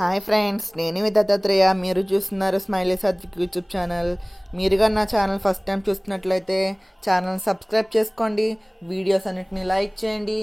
Hi friends, నేను మీ దత్తాత్రేయ. మీరు చూస్తున్నారు స్మైలీ సాత్విక్ యూట్యూబ్ ఛానల్. మీరుగా నా ఛానల్ ఫస్ట్ టైం చూస్తున్నట్లయితే ఛానల్ సబ్స్క్రైబ్ చేసుకోండి, వీడియోస్ అన్నిటిని లైక్ చేయండి,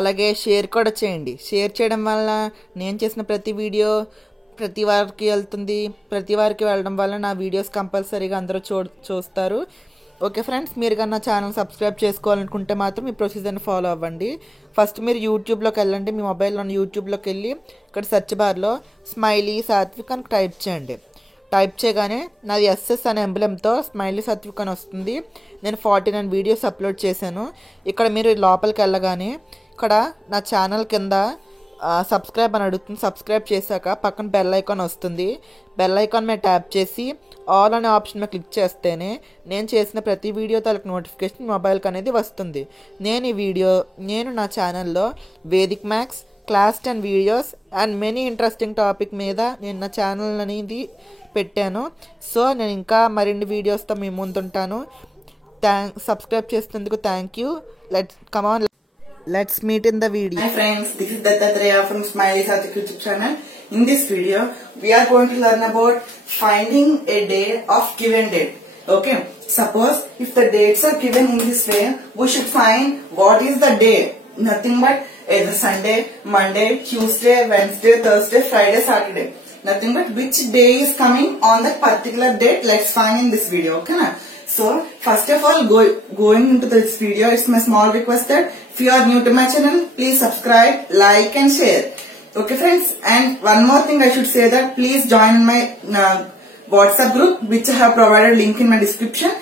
అలాగే షేర్ కూడా చేయండి. షేర్ చేయడం వల్ల నేను చేసిన ప్రతి వీడియో ప్రతి వారికి వెళ్తుంది. ప్రతి వారికి వెళ్ళడం వల్ల నా వీడియోస్ కంపల్సరీగా అందరూ చూస్తారు. ఓకే ఫ్రెండ్స్, మీరు కన్నా ఛానల్ సబ్స్క్రైబ్ చేసుకోవాలనుకుంటే మాత్రం ఈ ప్రొసీజర్ని ఫాలో అవ్వండి. ఫస్ట్ మీరు యూట్యూబ్లోకి వెళ్ళండి. మీ మొబైల్లో యూట్యూబ్లోకి వెళ్ళి ఇక్కడ సెర్చ్ బార్లో స్మైలీ సాత్విక్ అని టైప్ చేయండి. టైప్ చేయగానే నాది ఎస్ఎస్ అనే ఎంబ్లెమ్తో స్మైలీ సాత్విక్ అని వస్తుంది. నేను 49 వీడియోస్ అప్లోడ్ చేశాను. ఇక్కడ మీరు లోపలికి వెళ్ళగానే ఇక్కడ నా ఛానల్ కింద సబ్స్క్రైబ్ అని అడుగుతుంది. సబ్స్క్రైబ్ చేశాక పక్కన బెల్ ఐకాన్ వస్తుంది. బెల్ ఐకాన్ మీద ట్యాప్ చేసి ఆల్ అనే ఆప్షన్ మీద క్లిక్ చేస్తేనే నేను చేసిన ప్రతి వీడియో తాలూకు నోటిఫికేషన్ మొబైల్కి అనేది వస్తుంది. నేను నా ఛానల్లో Vedic maths, class 10 videos and many interesting topic మీద నేను నా ఛానల్ అనేది పెట్టాను. సో నేను ఇంకా మరిన్ని వీడియోస్తో మీ ముందుంటాను. సబ్స్క్రైబ్ చేసినందుకు thank you. Let's meet in the video. Hi friends, this is Dattatreya from Smiley Sathik YouTube channel. In this video, we are going to learn about finding a day of given date. Okay, suppose if the dates are given in this way, we should find what is the day. Nothing but either Sunday, Monday, Tuesday, Wednesday, Thursday, Friday, Saturday. Nothing but which day is coming on that particular date. Let's find in this video. Okay, na? So first of all, going into this video, it's my small request that if you are new to my channel, please subscribe, like and share. Okay friends, and one more thing I should say that please join my WhatsApp group which I have provided link in my description,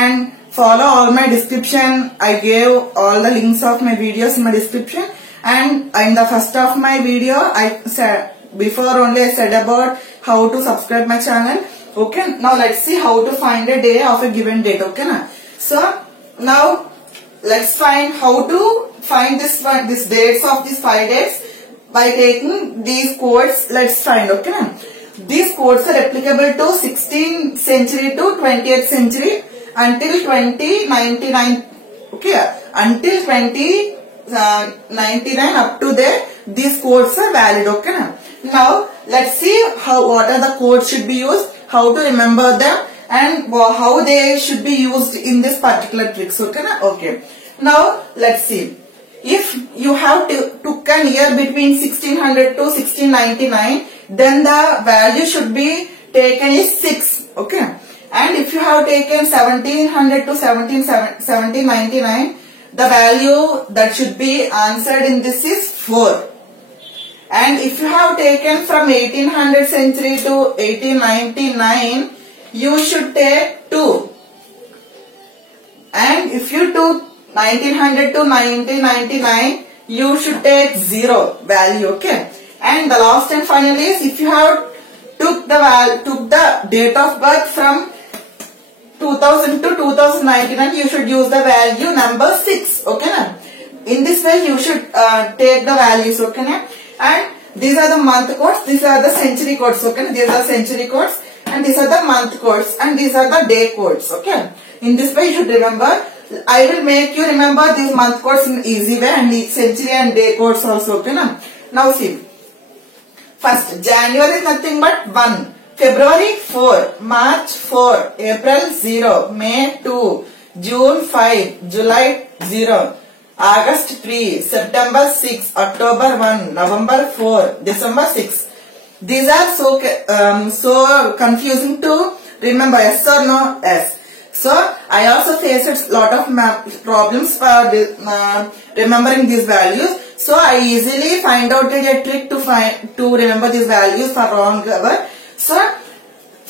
and follow all my description. I gave all the links of my videos in my description, and in the first of my video I said before only I said about how to subscribe my channel. Okay, now let's see how to find a day of a given date. Okay na? So now let's find how to find this dates of these 5 days by taking these codes. Let's find. Okay na? These codes are applicable to 16th century to 20th century until 2099. Okay, until 2099 up to there these codes are valid. Okay na? Now let's see what are the codes should be used, how to remember them, and how they should be used in this particular tricks. Okay na? Okay, now let's see. If you have took an year between 1600 to 1699, then the value should be taken is 6. Okay, and if you have taken 1700 to 1799, the value that should be answered in this is 4. And if you have taken from 1800 century to 1899, you should take 2. And if you took 1900 to 1999, you should take 0 value. Okay. And the last and final is, if you have took the date of birth from 2000 to 2099, you should use the value number 6. Okay na? In this way you should take the values. Okay na? And these are the month codes, these are the century codes. Okay, these are century codes, and these are the month codes, and these are the day codes. Okay, in this way you should remember. I will make you remember these month codes in easy way, and the century and day codes also. Okay, now see. First, January is nothing but 1, February 4, March 4, April 0, May 2, June 5, July 0, August 3, September 6, October 1, November 4, December 6. These are so confusing to remember. Yes or no? Yes. So I also faced a lot of problems for remembering these values. So I easily find out a trick to remember these values for wrong hour. So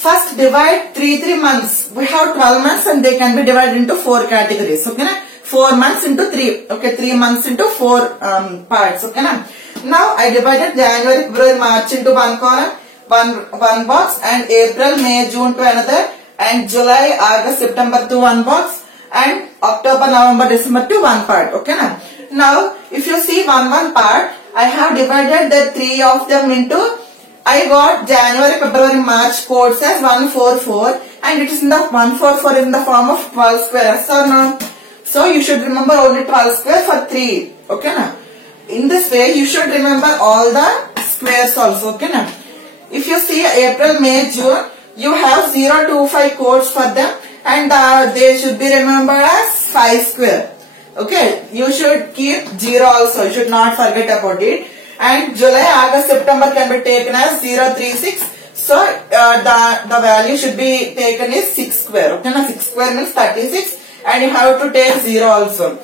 first divide 3 months. We have 12 months and they can be divided into 4 categories. Okay na? 4 months into 3. Okay, 3 months into 4 parts. Okay na? Now I divided January, February, March into one column, one box, and April, May, June to another, and July, August, September to one box, and October, November, December to one part. Okay na? Now if you see one part, I have divided the 3 of them into, I got January, February, March codes as 144, and it is in the 144 in the form of 12 squares. So no? So you should remember only 12 square for 3. Okay na? In this way you should remember all the squares also. Okay na? if you see April, May, June, you have 0 to 5 codes for them, and they should be remembered as 5 square. Okay, you should keep 0 also, you should not forget about it. And July, August, September can be taken as 0, 3, 6. So the value should be taken is 6 square. Okay, now 6 square means 36, and you have to take 0 also.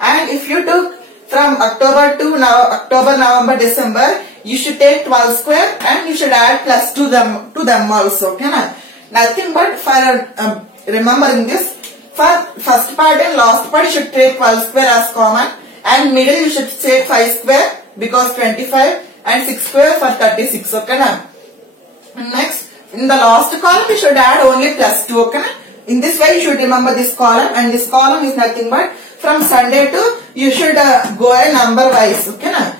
And if you took from October to now October, November, December, you should take 12 square and you should add plus to them also. Okay, na? Nothing but for remembering this, for first part and last part you should take 12 square as common, and middle you should take 5 square because 25, and 6 square for 36. Okay, na? Next, in the last column you should add only plus 2. Okay, na? In this way you should remember this column, and this column is nothing but from Sunday to, you should go a number wise. Okay, na?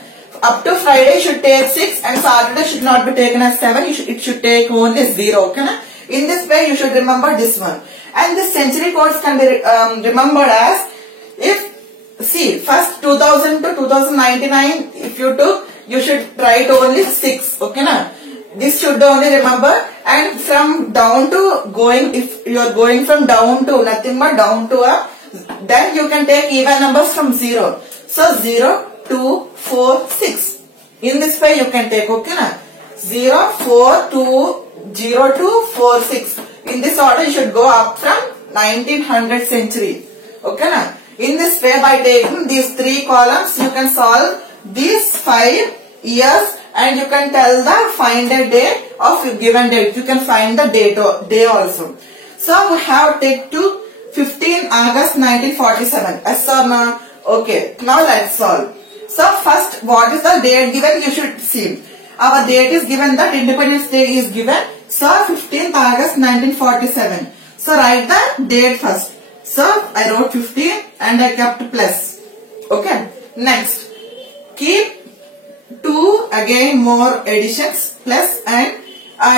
Up to Friday you should take 6, and Saturday should not be taken as 7, it should take only 0. Okay, na? In this way you should remember this one. And the century codes can be remembered as, if, see, first 2000 to 2099 if you took, you should write only 6. Okay, na? This should only remember, and from down to going, if you are going from down to nothing but down to up, then you can take even numbers from 0. So 0, 2, 4, 6. In this way you can take. Okay, na? 0, 4, 2, 0, 2, 4, 6. In this order you should go up from 1900 century. Okay, na? In this way, by taking these 3 columns, you can solve these 5 years, and you can tell the find a day of a given date. You can find the day also. So we have take to 15 August 1947. Yes or no? Okay. Now let's solve. So first, what is the date given? You should see. Our date is given that Independence Day is given. So 15th August 1947. So write the date first. So I wrote 15 and I kept plus. Okay. Next, keep 2 again more additions plus, and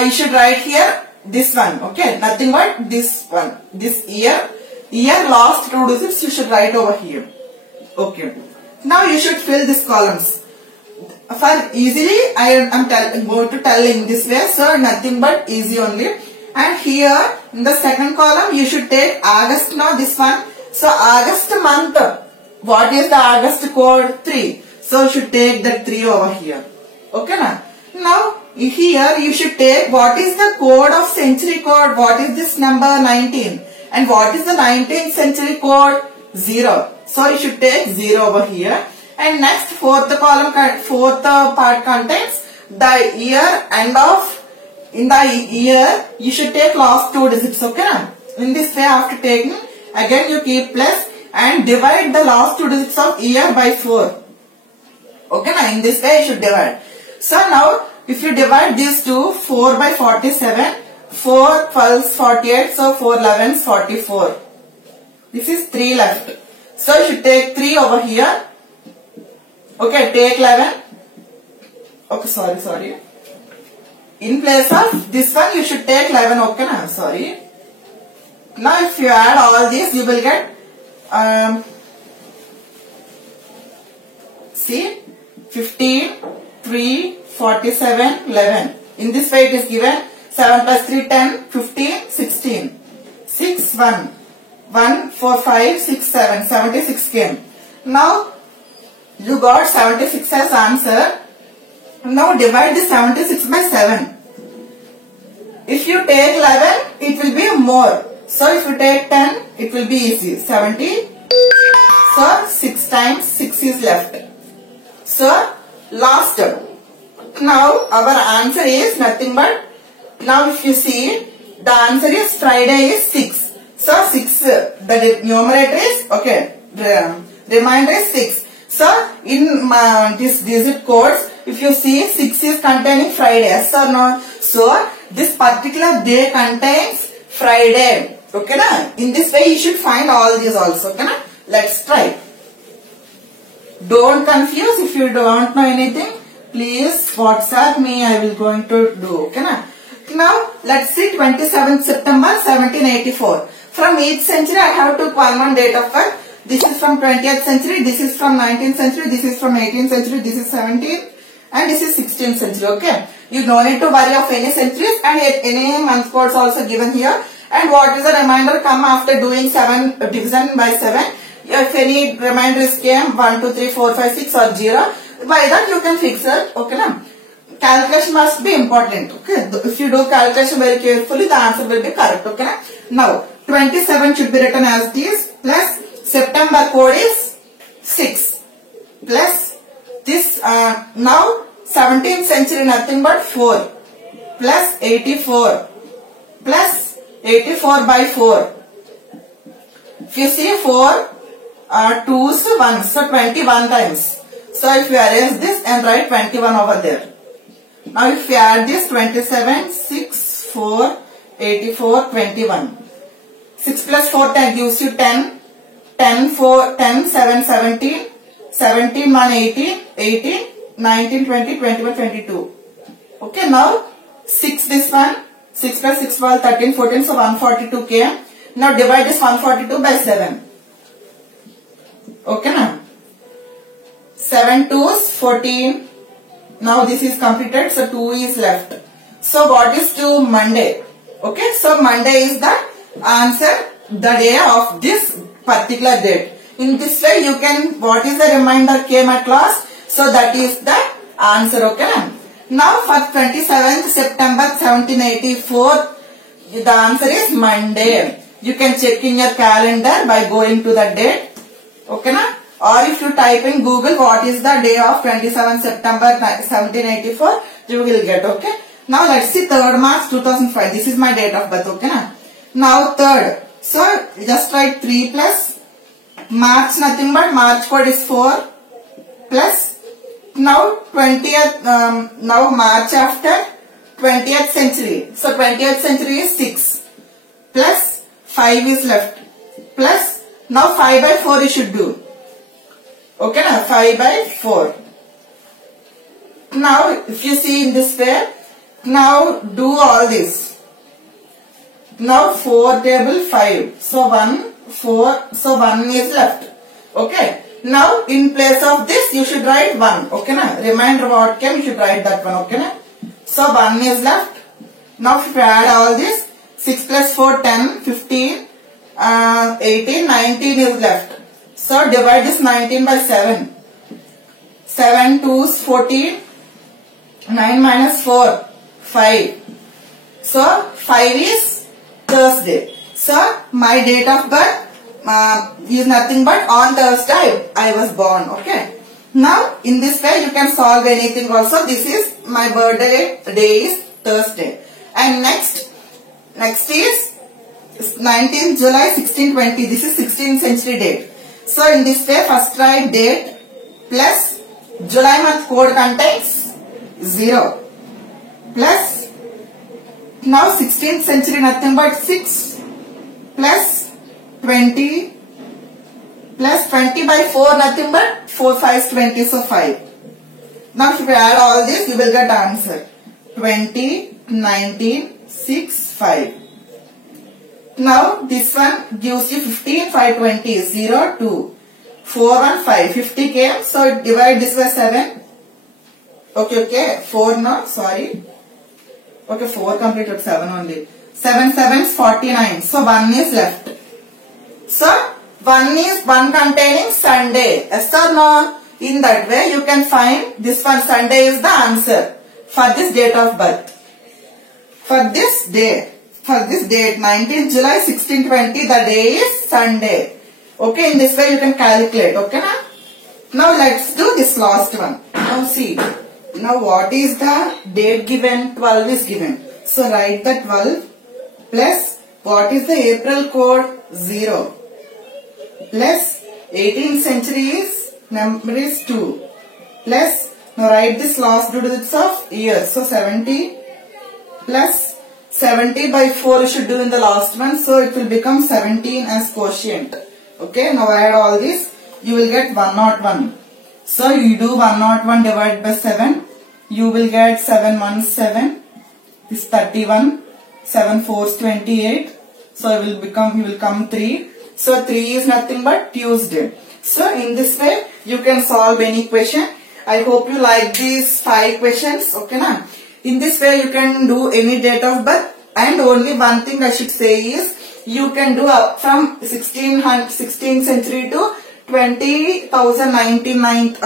you should write here this one. Okay. Nothing but this one. This year last 2 digits you should write over here. Okay. Now you should fill these columns. For easily, I am going to tell in this way, so nothing but easy only. And here in the second column you should take August. Now this one, so August month, what is the August code? 3. So you should take that 3 over here. Okay, na? Now here you should take what is the code of century code. What is this number? 19. And what is the 19th century code? 0. So you should take 0 over here. And next, fourth part contains the year, end of, in the year you should take last 2 digits. Okay, na? In this way, after taking, again you keep plus and divide the last 2 digits of year by 4. Okay, na? In this way you should divide. So now if you divide these two, 4 by 47, 4 12 48, so 4 11 44. This is 3 left. So you should take 3 over here. Okay, take 11. Okay, sorry. In place of this one, you should take 11. Okay, na? Sorry. Now, if you add all these, you will get, see, 15, 3, 47, 11. In this way, it is given 7 plus 3, 10, 15, 16. 6, 1. 1, 4, 5, 6, 7. 76 came. Now, you got 76 as answer. Now divide the 76 by 7. If you take 11, it will be more. So if you take 10, it will be easy. 70. So 6 times 6 is left. So last. Now our answer is nothing but, now if you see, the answer is Friday is 6. So 6, the numerator is, okay, remainder is 6. So in this digit codes, if you see, 6 is containing Friday, yes or no? So this particular day contains Friday. Okay, na? In this way you should find all these also. Okay, na? Let's try. Don't confuse. If you don't know anything, please WhatsApp me. I will going to do. Okay, na? Now let's see 27th September 1784. From each century I have to one date of birth. This is from 20th century, this is from 19th century, this is from 18th century, this is 17th, and this is 16th century. Okay. You no need to worry of any centuries, and any month codes also given here. And what is the remainder come after doing 7 division by 7? If any remainder is came 1, 2, 3, 4, 5, 6 or 0, by that you can fix it. Okay, na? Calculation must be important. Okay, if you do calculation very carefully, the answer will be correct. Okay, na? Now 27 should be written as this, plus September code is 6, plus this now 17th century nothing but 4, plus 84, plus 84 by 4. If you see 4 2's 1, so 21 times. So if you arrange this and write 21 over there. Now if you add this 27, 6, 4, 84, 21. 6 plus 4 10 gives you 10. 10, 4, 10, 7, 17. 17, 1, 18. 18, 19, 20, 21, 22. Okay, now 6 this one. 6 plus 6, 12, 13, 14. So 142 came. Now divide this 142 by 7. Okay, now 7 2's 14. Now this is completed, so 2 is left. So what is to Monday? Okay, so Monday is the answer, the day of this particular date. In this way you can, what is the remainder came at last, so that is the answer. Okay, now for 27th September 1784, the answer is Monday. You can check in your calendar by going to the date. Okay, na? Or if you type in Google what is the day of 27 September 1784, you will get. Okay. Now let's see 3rd March 2005. This is my date of birth. Okay, na? Now 3rd. So just write 3 plus March nothing but March code is 4 plus now 20th. Now March after 20th century. So 20th century is 6 plus 5 is left plus now 5 by 4 you should do. Okay, now 5 by 4. Now if you see in this way, now do all this. Now 4 table 5. So 1, 4. So 1 is left. Okay. Now in place of this you should write 1. Okay, na? Remainder what came you should write that one. Okay, na? So 1 is left. Now if you add all this, 6 plus 4, 10, 15, 18, 19 is left. So divide this 19 by 7. 7 2's 14. 9 minus 4, 5. So 5 is Thursday. So my date of birth is nothing but on Thursday I was born. Okay. Now in this way you can solve anything also. This is my birthday day is Thursday. And next is 19th July 1620. This is 16th century date. So in this way first write date plus July month code contains 0 plus now 16th century nothing but 6 plus 20 plus 20 by 4 nothing but 4 5 is 20, so 5. Now if you add all this you will get answer 20, 19, 6, 5. Now this one gives you 15, 5, 20, 0, 2, 4, 1, 5, 50 came. So divide this by 7. Okay, 4 no, sorry. Okay, 4 completed, 7 only. 7, 7 is 49. So 1 is left. So 1 is 1 containing Sunday. Yes or no? In that way you can find this one, Sunday is the answer for this date of birth. For this date 19th July 1620, the day is Sunday. Okay, in this way you can calculate. Okay, na? Now let's do this last one. Now see, now what is the date given? 12 is given. So write the 12 plus what is the April code? 0 plus 18th century is number is 2 plus now write this last 2 digits of year. So 70 plus 70 by 4 you should do in the last one. So it will become 17 as quotient. Okay, now add all this. You will get 101. So you do 101 divided by 7. You will get 7 1 7. This 31. 7 4 is 28. So you will come 3. So 3 is nothing but Tuesday. So in this way you can solve any question. I hope you like these 5 questions. Okay, na? In this way you can do any date of birth, and only one thing I should say is you can do up from 16th century to 20,099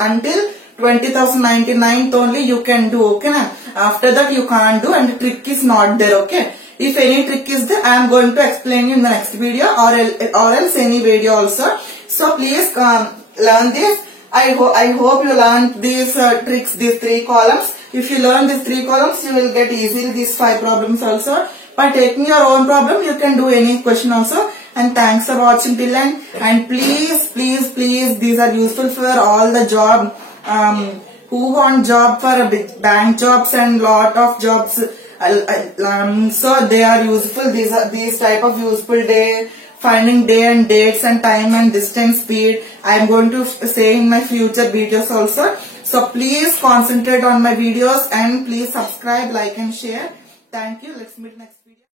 until 20,099 only you can do, okay na? After that you can't do, and the trick is not there, okay? If any trick is there, I am going to explain you in the next video or else any video also. So please learn this. I hope you learn these tricks, these 3 columns. If you learn these 3 columns, you will get easily these 5 problems also. By taking your own problem, you can do any question also. And thanks for watching till end. And please, these are useful for all the job who want job for bank jobs and lot of jobs. So they are useful. These type of useful finding day and dates and time and distance, speed. I am going to say in my future videos also. So please concentrate on my videos and please subscribe, like and share. Thank you. Let's meet next video.